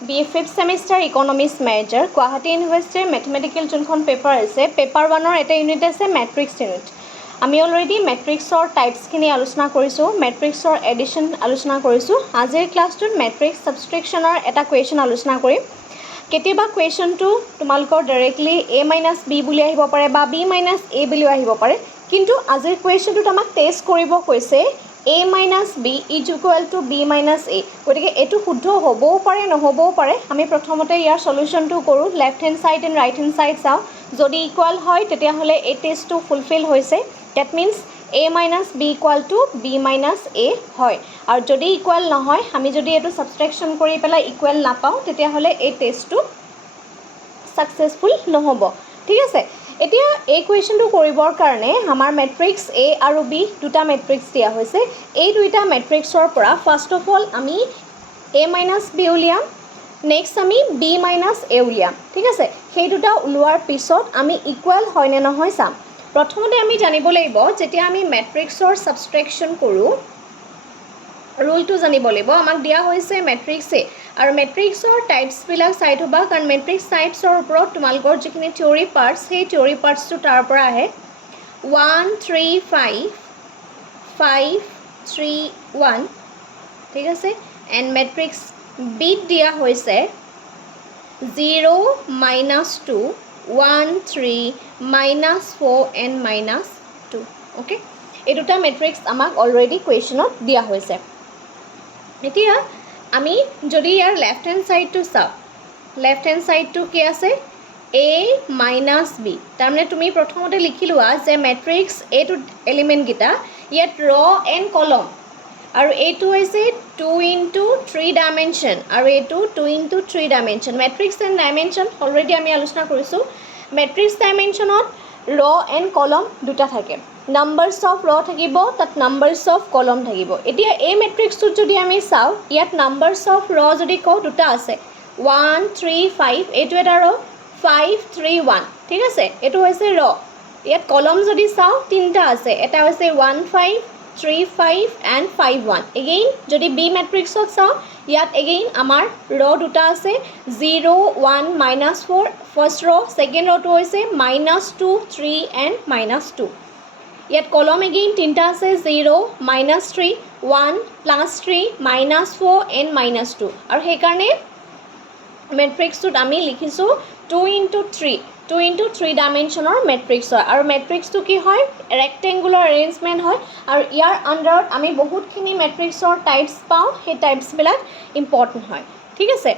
BA 5th semester economics major Guwahati University mathematical যোনখন paper আছে paper 1ৰ এটা unit আছে মেট্ৰিক্স ইউনিট আমি অলৰেডি মেট্ৰিক্সৰ টাইপছখিনি আলোচনা কৰিছোঁ মেট্ৰিক্সৰ এডিশ্যন আলোচনা কৰিছোঁ আজিৰ ক্লাছটোত মেট্ৰিক্স সাবষ্ট্ৰেকশ্যনৰ এটা কুৱেশ্যন আলোচনা কৰিম কেতিয়াবা কুৱেশ্যনটো তোমালোকৰ ডাইৰেক্টলি a - b বুলি আহিব পাৰে বা b - a বুলি আহিব পাৰে কিন্তু আজিৰ কুৱেশ্যনটোত আমাক টেষ্ট কৰিব কৈছে a - b is equal to b - a গতিকে এইটো শুদ্ধ হ'বও পাৰে নহ'বও পাৰে আমি প্ৰথমতে ইয়াৰ সলিউশনটো কৰোঁ left hand side and right hand side চাওঁ যদি ইকুৱেল হয় তেতিয়াহ'লে এই টেষ্টটো ফুলফিল হৈছে that means a - b equal to b - a হয় আৰু যদি ইকুৱেল নহয় আমি যদি এইটো সাবষ্ট্ৰেকশ্যন কৰি পেলাই ইকুৱেল নাপাওঁ তেতিয়াহ'লে এই টেষ্টটো সাকসেসফুল নহ'ব ঠিক আছে এতিয়া এই কুৱেশ্যনটো কৰিবৰ কাৰণে আমাৰ মেট্ৰিক্স a আৰু b দুটা মেট্ৰিক্স দিয়া হৈছে এই দুইটা মেট্ৰিক্সৰ পৰা ফাৰ্স্ট অফ অল আমি a - b উলিয়াম নেক্সট আমি b - a উলিয়াম ঠিক আছে সেই দুটা উলোৱাৰ পিছত আমি ইকুৱেল হয় নে নহয় চাম প্ৰথমতে আমি জানিব লাগিব যেতিয়া আমি মেট্ৰিক্সৰ সাবষ্ট্ৰেকশ্যন কৰোঁ ৰুলটো জানিব লাগিব আমাক দিয়া হৈছে মেট্ৰিক্স এ আৰু মেট্ৰিক্সৰ টাইপছবিলাক চাই থবা কাৰণ মেট্ৰিক্স টাইপছৰ ওপৰত তোমালোকৰ যিখিনি থিওৰি পাৰ্টছ সেই থিওৰি পাৰ্টছটো তাৰ পৰা আহে 1 3 5 5 3 1 ঠিক আছে এণ্ড মেট্ৰিক্স বিত দিয়া হৈছে 0 - 2 1 3 -4 and -2 ওকে এই দুটা মেট্ৰিক্স আমাক অলৰেডি কুৱেশ্যনত দিয়া হৈছে এতিয়া আমি যদি ইয়াৰ লেফট হেণ্ড সাইডটো চাওঁ লেফট হেণ্ড সাইডটো কি আছে a - b তাৰমানে তুমি প্ৰথমতে লিখি লোৱা যে মেট্ৰিক্স এইটো এলিমেণ্টকেইটা ইয়াত ৰ এণ্ড কলম আৰু এইটো হৈছে 2 into 3 ডাইমেনশ্যন আৰু এইটো 2 into 3 dimension matrix and dimension already আমি আলোচনা কৰিছোঁ মেট্ৰিক্স ডাইমেনশ্যনত ৰ এণ্ড কলম দুটা থাকে নাম্বাৰছ অফ ৰ থাকিব তাত নাম্বাৰছ অফ কলম থাকিব এতিয়া এই মেট্ৰিক্সটোত যদি আমি চাওঁ ইয়াত নাম্বাৰছ অফ ৰ যদি কওঁ দুটা আছে 1 3 5 এইটো এটা ৰ 5 3 1 ঠিক আছে এইটো হৈছে ৰ ইয়াত কলম যদি চাওঁ তিনিটা আছে এটা হৈছে 1 5 3 5 and 5 1 এগেইন যদি বি মেট্ৰিক্সত চাওঁ ইয়াত এগেইন আমাৰ ৰ দুটা আছে 0 1 -4 ফাৰ্ষ্ট ৰ ছেকেণ্ড ৰটো হৈছে -2 3 and -2 ইয়াত কলম এগেইন তিনিটা আছে 0 -3 1 +3 -4 and -2 আৰু সেইকাৰণে মেট্ৰিক্সটোত আমি লিখিছোঁ 2 into 3 2 into 3 ডাইমেনশ্যনৰ মেট্ৰিক্স হয় আৰু মেট্ৰিক্সটো কি হয় ৰেক্টেংগুলাৰ এৰেঞ্জমেণ্ট হয় আৰু ইয়াৰ আণ্ডাৰত আমি বহুতখিনি মেট্ৰিক্সৰ টাইপছ পাওঁ সেই টাইপছবিলাক ইম্পৰ্টেণ্ট হয় ঠিক আছে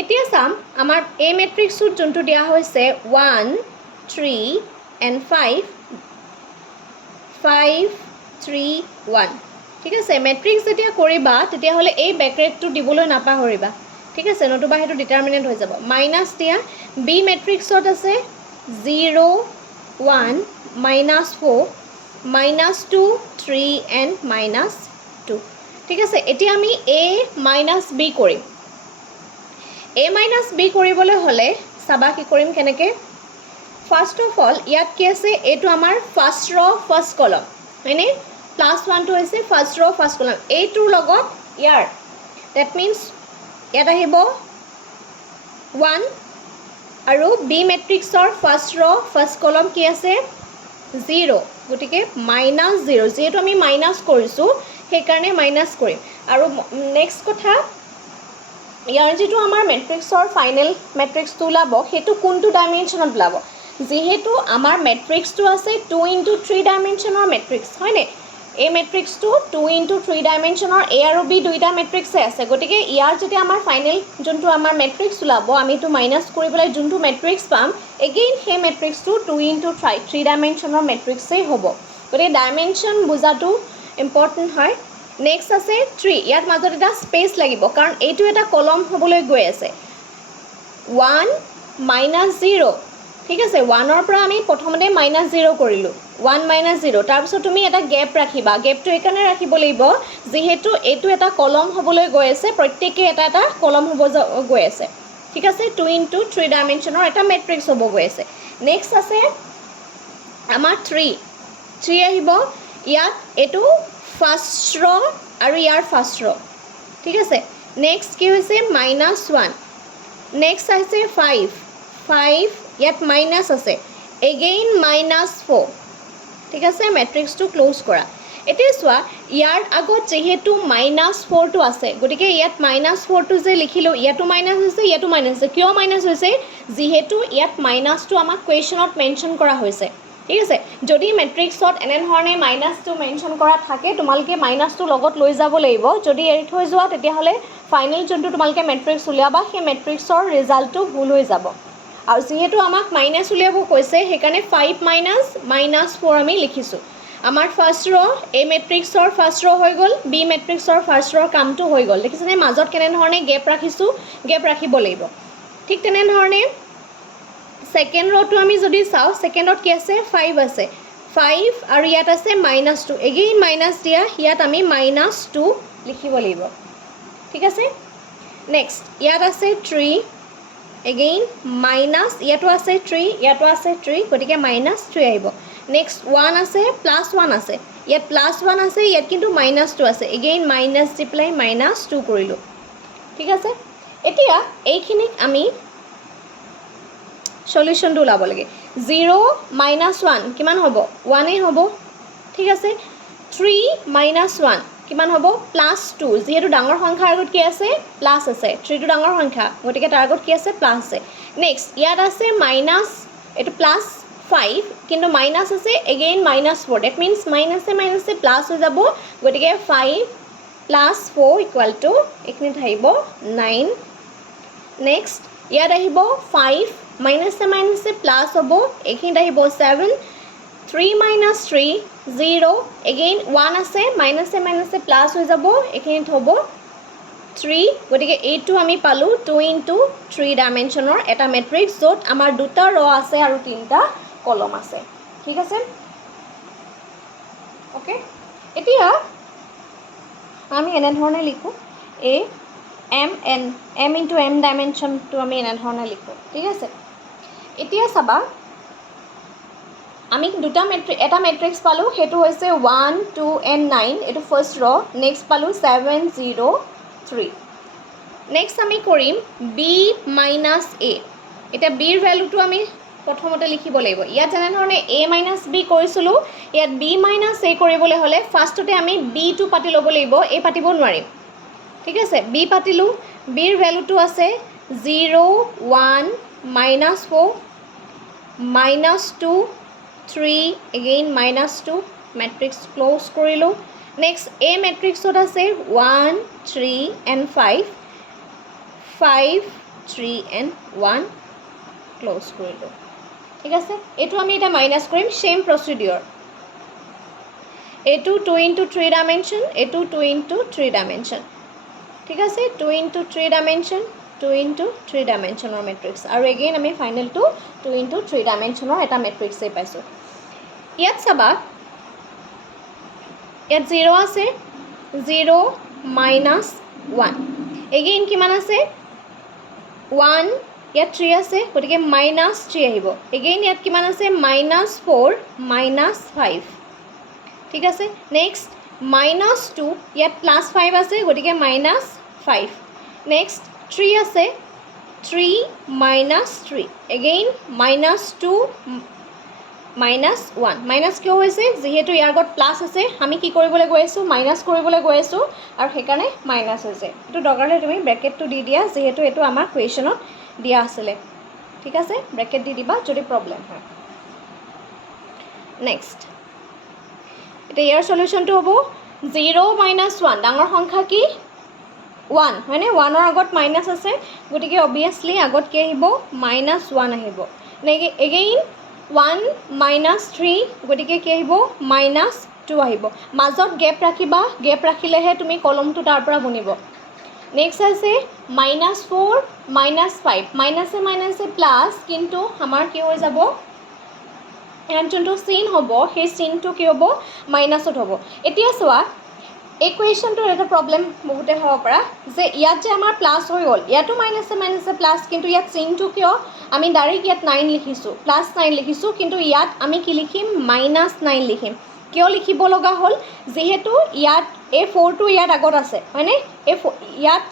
এতিয়া চাম আমাৰ এই মেট্ৰিক্সটোত যোনটো দিয়া হৈছে 1 3 and 5 5 3 1 ঠিক আছে মেট্ৰিক্স যেতিয়া কৰিবা তেতিয়াহ'লে এই ব্ৰেকেটটো দিবলৈ নাপাহৰিবা ঠিক আছে নতুবা সেইটো ডিটাৰমিনেণ্ট হৈ যাব মাইনাছ দিয়া বি মেট্ৰিক্সত আছে 0 1 -4 -2 3 and -2 ঠিক আছে এতিয়া আমি a - b কৰিম a - b কৰিবলৈ হ'লে চাবা কি কৰিম কেনেকৈ ফাৰ্ষ্ট অফ অল ইয়াত কি আছে এইটো আমাৰ ফাৰ্ষ্ট ৰ ফাৰ্ষ্ট কলম হয়নে +1টো হৈছে ফাৰ্ষ্ট ৰ ফাৰ্ষ্ট কলম এইটোৰ লগত ইয়াৰ ডেট মিন্স ইয়াত আহিব 1 আৰু বি মেট্ৰিক্সৰ ফাৰ্ষ্ট ৰ ফাৰ্ষ্ট কলম কি আছে 0 গতিকে -0 যিহেতু আমি মাইনাছ কৰিছোঁ সেইকাৰণে মাইনাছ কৰিম আৰু নেক্সট কথা ইয়াৰ যিটো আমাৰ মেট্ৰিক্সৰ ফাইনেল মেট্ৰিক্সটো ওলাব সেইটো কোনটো ডাইমেনশ্যনত ওলাব যিহেতু আমাৰ মেট্ৰিক্সটো আছে 2 into 3 ডাইমেনশ্যনৰ মেট্ৰিক্স হয়নে এই মেট্ৰিক্সটো 2 into 3 ডাইমেনশ্যনৰ a আৰু b দুইটা মেট্ৰিক্সে আছে গতিকে ইয়াৰ যেতিয়া আমাৰ ফাইনেল যোনটো আমাৰ মেট্ৰিক্স ওলাব আমিতো মাইনাছ কৰি পেলাই যোনটো মেট্ৰিক্স পাম এগেইন সেই মেট্ৰিক্সটো 2 into 3 ডাইমেনশ্যনৰ মেট্ৰিক্সেই হ'ব গতিকে ডাইমেনশ্যন বুজাটো ইম্পৰ্টেণ্ট হয় নেক্সট আছে 3 ইয়াত মাজত এটা স্পেচ লাগিব কাৰণ এইটো এটা কলম হ'বলৈ গৈ আছে 1 -0 ঠিক আছে 1ৰ পৰা আমি প্ৰথমতে -0 কৰিলোঁ 1 -0 তাৰপিছত তুমি এটা গেপ ৰাখিবা গেপটো এইকাৰণে ৰাখিব লাগিব যিহেতু এইটো এটা কলম হ'বলৈ গৈ আছে প্ৰত্যেকে এটা এটা কলম হ'ব গৈ আছে ঠিক আছে 2 into 3 ডাইমেনশ্যনৰ এটা মেট্ৰিক্স হ'ব গৈ আছে নেক্সট আছে আমাৰ 3 আহিব ইয়াত এইটো ফাৰ্ষ্ট ৰ আৰু ইয়াৰ ফাৰ্ষ্ট ৰ ঠিক আছে নেক্সট কি হৈছে -1 নেক্সট আছে 5 5 ইয়াত মাইনাছ আছে এগেইন -4 ঠিক আছে মেট্ৰিক্সটো ক্লোজ কৰা এতিয়া চোৱা ইয়াৰ আগত যেহেতু -4টো আছে গতিকে ইয়াত -4টো যে লিখিলোঁ ইয়াতো মাইনাছ হৈছে ইয়াতো মাইনাছ হৈছে কিয় মাইনাছ হৈছে যেহেতু ইয়াত মাইনাছটো আমাক কুৱেশ্যনত মেনশ্যন কৰা হৈছে ঠিক আছে যদি মেট্ৰিক্সত এনেধৰণে মাইনাছটো মেনশ্যন কৰা থাকে তোমালোকে মাইনাছটো লগত লৈ যাব লাগিব যদি এৰি থৈ যোৱা তেতিয়াহ'লে ফাইনেল যোনটো তোমালোকে মেট্ৰিক্স উলিয়াবা সেই মেট্ৰিক্সৰ ৰিজাল্টটো ভুল হৈ যাব আৰু যেহেতু আমাক মাইনাছ উলিয়াব কৈছে সেইকাৰণে 5 - -4 আমি লিখিছোঁ আমাৰ ফাৰ্ষ্ট ৰ' এ মেট্ৰিক্সৰ ফাৰ্ষ্ট ৰ' হৈ গ'ল বি মেট্ৰিক্সৰ ফাৰ্ষ্ট ৰ' কামটো হৈ গ'ল দেখিছেনে মাজত কেনেধৰণে গেপ ৰাখিছোঁ গেপ ৰাখিব লাগিব ঠিক তেনেধৰণে ছেকেণ্ড ৰ'টো আমি যদি চাওঁ ছেকেণ্ডত কি আছে 5 আছে 5 আৰু ইয়াত আছে -2 এগেইন মাইনাছ দিয়া ইয়াত আমি -2 লিখিব লাগিব ঠিক আছে নেক্সট ইয়াত আছে 3 এগেইন মাইনাছ ইয়াতো আছে 3 ইয়াতো আছে 3 গতিকে -3 আহিব নেক্সট 1 আছে +1 আছে ইয়াত +1 আছে ইয়াত কিন্তু -2 আছে এগেইন মাইনাছ দি পেলাই -2 কৰিলোঁ ঠিক আছে এতিয়া এইখিনিক আমি সলিউশনটো ওলাব লাগে 0 - 1 কিমান হ'ব 1 হ'ব ঠিক আছে 3 - 1 কিমান হ'ব +2 যেহেতু ডাঙৰ সংখ্যাৰ আগত কি আছে প্লাছ আছে 3টো ডাঙৰ সংখ্যা গতিকে তাৰ আগত কি আছে প্লাছ আছে নেক্সট ইয়াত আছে মাইনাছ এইটো +5 কিন্তু মাইনাছ আছে এগেইন -4 ডেট মিনছ মাইনাছে প্লাছ হৈ যাব গতিকে 5 + 4 = এইখিনিত আহিব 9 নেক্সট ইয়াত আহিব 5 মাইনাছে প্লাছ হ'ব এইখিনিত আহিব 7 3 - 3 0 এগেইন 1 আছে মাইনাছে প্লাছ হৈ যাব এইখিনিত হ'ব 3 গতিকে এইটো আমি পালোঁ 2 × 3 ডাইমেনশ্যনৰ এটা মেট্ৰিক্স য'ত আমাৰ দুটা ৰ' আছে আৰু তিনিটা কলম আছে ঠিক আছে অ'কে এতিয়া আমি এনেধৰণে লিখোঁ m × m ডাইমেনশ্যনটো আমি এনেধৰণে লিখোঁ ঠিক আছে এতিয়া চাবা আমি এটা মেট্ৰিক্স পালোঁ সেইটো হৈছে 1 2 and 9 এইটো ফাৰ্ষ্ট ৰ' নেক্সট পালোঁ 7 0 3 নেক্সট আমি কৰিম b - a এতিয়া bৰ ভেলুটো আমি প্ৰথমতে লিখিব লাগিব ইয়াত যেনেধৰণে a - b কৰিছিলোঁ ইয়াত b - a কৰিবলৈ হ'লে ফাৰ্ষ্টতে আমি bটো পাতি ল'ব লাগিব a পাতিব নোৱাৰিম ঠিক আছে b পাতিলোঁ bৰ ভেলুটো আছে 0 1 -4 -2 3 এগেইন -2 মেট্ৰিক্স ক্লোজ কৰিলোঁ নেক্সট a মেট্ৰিক্সত আছে 1 3 and 5 5 3 and 1 ক্লোজ কৰিলোঁ ঠিক আছে এইটো আমি এটা মাইনাছ কৰিম সেম প্ৰচিডিউৰ এইটো 2 × 3 ডাইমেনশ্যন এইটো 2 × 3 ডাইমেনশ্যন ঠিক আছে 2 × 3 ডাইমেনশ্যন 2 × 3 ডাইমেনশ্যনৰ মেট্ৰিক্স আৰু এগেইন আমি ফাইনেলটো 2 × 3 ডাইমেনশ্যনৰ এটা মেট্ৰিক্সেই পাইছোঁ ইয়াত চাবা ইয়াত 0 আছে 0 - 1 এগেইন কিমান আছে 1 ইয়াত 3 আছে গতিকে -3 আহিব এগেইন ইয়াত কিমান আছে -4 -5 ঠিক আছে নেক্সট -2 ইয়াত +5 আছে গতিকে -5 নেক্সট 3 আছে 3 - 3 এগেইন -2 -1 মাইনাছ কিয় হৈছে যেহেতু ইয়াৰ আগত প্লাছ আছে আমি কি কৰিবলৈ গৈ আছোঁ মাইনাছ কৰিবলৈ গৈ আছোঁ আৰু সেইকাৰণে মাইনাছ হৈছে এইটো দৰকাৰ হ'লে তুমি ব্ৰেকেটটো দি দিয়া যিহেতু এইটো আমাৰ কুৱেশ্যনত দিয়া আছিলে ঠিক আছে ব্ৰেকেট দি দিবা যদি প্ৰব্লেম হয় নেক্সট এতিয়া ইয়াৰ সলিউশ্যনটো হ'ব 0 - 1 ডাঙৰ সংখ্যা কি 1 হয়নে 1ৰ আগত মাইনাছ আছে গতিকে অবভিয়াছলি আগত কি আহিব -1 আহিব এগেইন 1 - 3 গতিকে কি আহিব -2 আহিব মাজত গেপ ৰাখিবা গেপ ৰাখিলেহে তুমি কলমটো তাৰ পৰা বনিব নেক্সট আছে -4 -5 মাইনাছে প্লাছ কিন্তু আমাৰ কি হৈ যাব ইয়াত যোনটো চিন হ'ব সেই চিনটো কি হ'ব মাইনাছত হ'ব এতিয়া চোৱা এই কুৱেশ্যনটোৰ এটা প্ৰব্লেম বহুতে হ'ব পৰা যে ইয়াত যে আমাৰ প্লাছ হৈ গ'ল ইয়াতো মাইনাছে প্লাছ কিন্তু ইয়াত চিনটো কিয় আমি ডাইৰেক্ট ইয়াত 9 লিখিছোঁ +9 লিখিছোঁ কিন্তু ইয়াত আমি কি লিখিম -9 লিখিম কিয় লিখিব লগা হ'ল যেহেতু ইয়াত এই 4টো ইয়াত আগত আছে হয়নে এই ইয়াত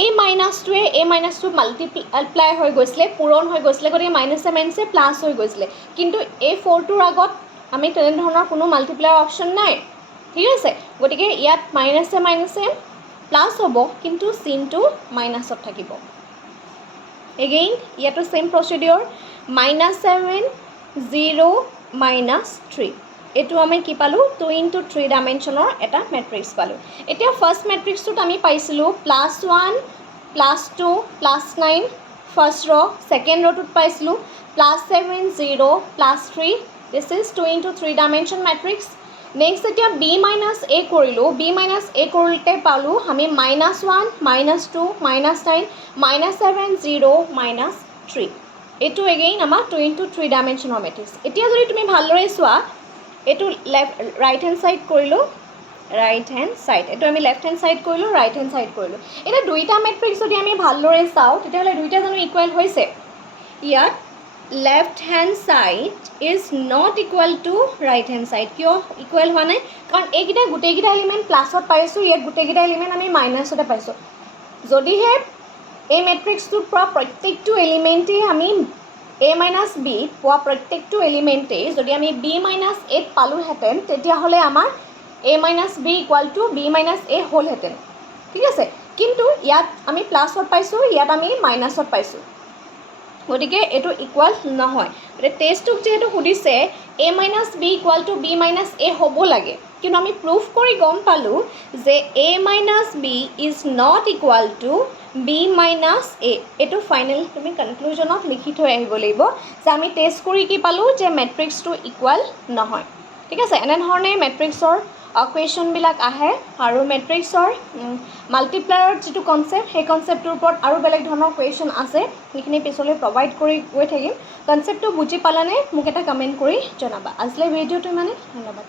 এই মাইনাছটোৱে এই মাইনাছটো মাল্টিপ্লাই হৈ গৈছিলে, পূৰণ হৈ গৈছিলে, গতিকে মাইনাছে মাইনাছে প্লাছ হৈ গৈছিলে। কিন্তু এই 4টোৰ আগত আমি তেনেধৰণৰ কোনো মাল্টিপ্লাইৰ অপশ্যন নাই, ঠিক আছে। গতিকে ইয়াত মাইনাছে মাইনাছে প্লাছ হ'ব, কিন্তু চিনটো মাইনাছত থাকিব। এগেইন ইয়াতো চেম প্ৰচিডিঅ'ৰ, -7 0 -3 এইটো আমি কি পালোঁ 2 × 3 ডাইমেনশ্যনৰ এটা মেট্ৰিক্স পালোঁ। এতিয়া ফাৰ্ষ্ট মেট্ৰিক্সটোত আমি পাইছিলোঁ +1 +2 +9 ফাৰ্ষ্ট ৰ', ছেকেণ্ড ৰ'টোত পাইছিলোঁ +7 0 +3 this is 2 × 3 dimension matrix. Next এতিয়া B - A কৰিলোঁ, B - A কৰোঁতে পালোঁ আমি -1 -2 -9 -7 0 -3 এইটো এগেইন আমাৰ 2 × 3 ডাইমেনশ্যনৰ মেট্ৰিক্স। এতিয়া যদি তুমি ভালদৰে চোৱা এইটো ৰাইট হেণ্ড ছাইড কৰিলোঁ, ৰাইট হেণ্ড ছাইড, এইটো আমি লেফ্ট হেণ্ড ছাইড কৰিলোঁ, ৰাইট হেণ্ড ছাইড কৰিলোঁ। এতিয়া দুইটা মেট্ৰিক্স যদি আমি ভালদৰে চাওঁ তেতিয়াহ'লে দুইটা জানো ইকুৱেল হৈছে? ইয়াত left hand side is not equal to right hand side. কিয় ইকুৱেল হোৱা নাই? কাৰণ এইকেইটা গোটেইকেইটা এলিমেণ্ট প্লাছত পাইছোঁ, ইয়াত গোটেইকেইটা এলিমেণ্ট আমি মাইনাছতে পাইছোঁ। যদিহে এই মেট্ৰিক্সটোৰ পৰা প্ৰত্যেকটো এলিমেণ্টেই আমি A - B পোৱা প্ৰত্যেকটো এলিমেণ্টেই যদি আমি B - A পালোঁহেঁতেন তেতিয়াহ'লে আমাৰ A - B = B - A হ'লহেঁতেন, ঠিক আছে। কিন্তু ইয়াত আমি প্লাছত পাইছোঁ, ইয়াত আমি মাইনাছত পাইছোঁ, গতিকে এইটো ইকুৱেল নহয়। গতিকে টেষ্টটোক যিহেতু সুধিছে A - B = B - A হ'ব লাগে, কিন্তু আমি প্ৰুফ কৰি গম পালোঁ যে A - B is not equal to B - A। এইটো ফাইনেল তুমি কনক্লুজনত লিখি থৈ আহিব লাগিব যে আমি টেষ্ট কৰি কি পালোঁ যে মেট্ৰিক্সটো ইকুৱেল নহয়, ঠিক আছে। এনেধৰণে মেট্ৰিক্সৰ কুৱেশ্যনবিলাক আহে আৰু মেট্ৰিক্সৰ মাল্টিপ্লায়াৰৰ যিটো কনচেপ্ট সেই কনচেপ্টটোৰ ওপৰত আৰু বেলেগ ধৰণৰ কুৱেশ্যন আছে, সেইখিনি পিছলৈ প্ৰভাইড কৰি গৈ থাকিম। কনচেপ্টটো বুজি পালানে? মোক এটা কমেণ্ট কৰি জনাবা। আজিলৈ ভিডিঅ'টো ইমানেই, ধন্যবাদ।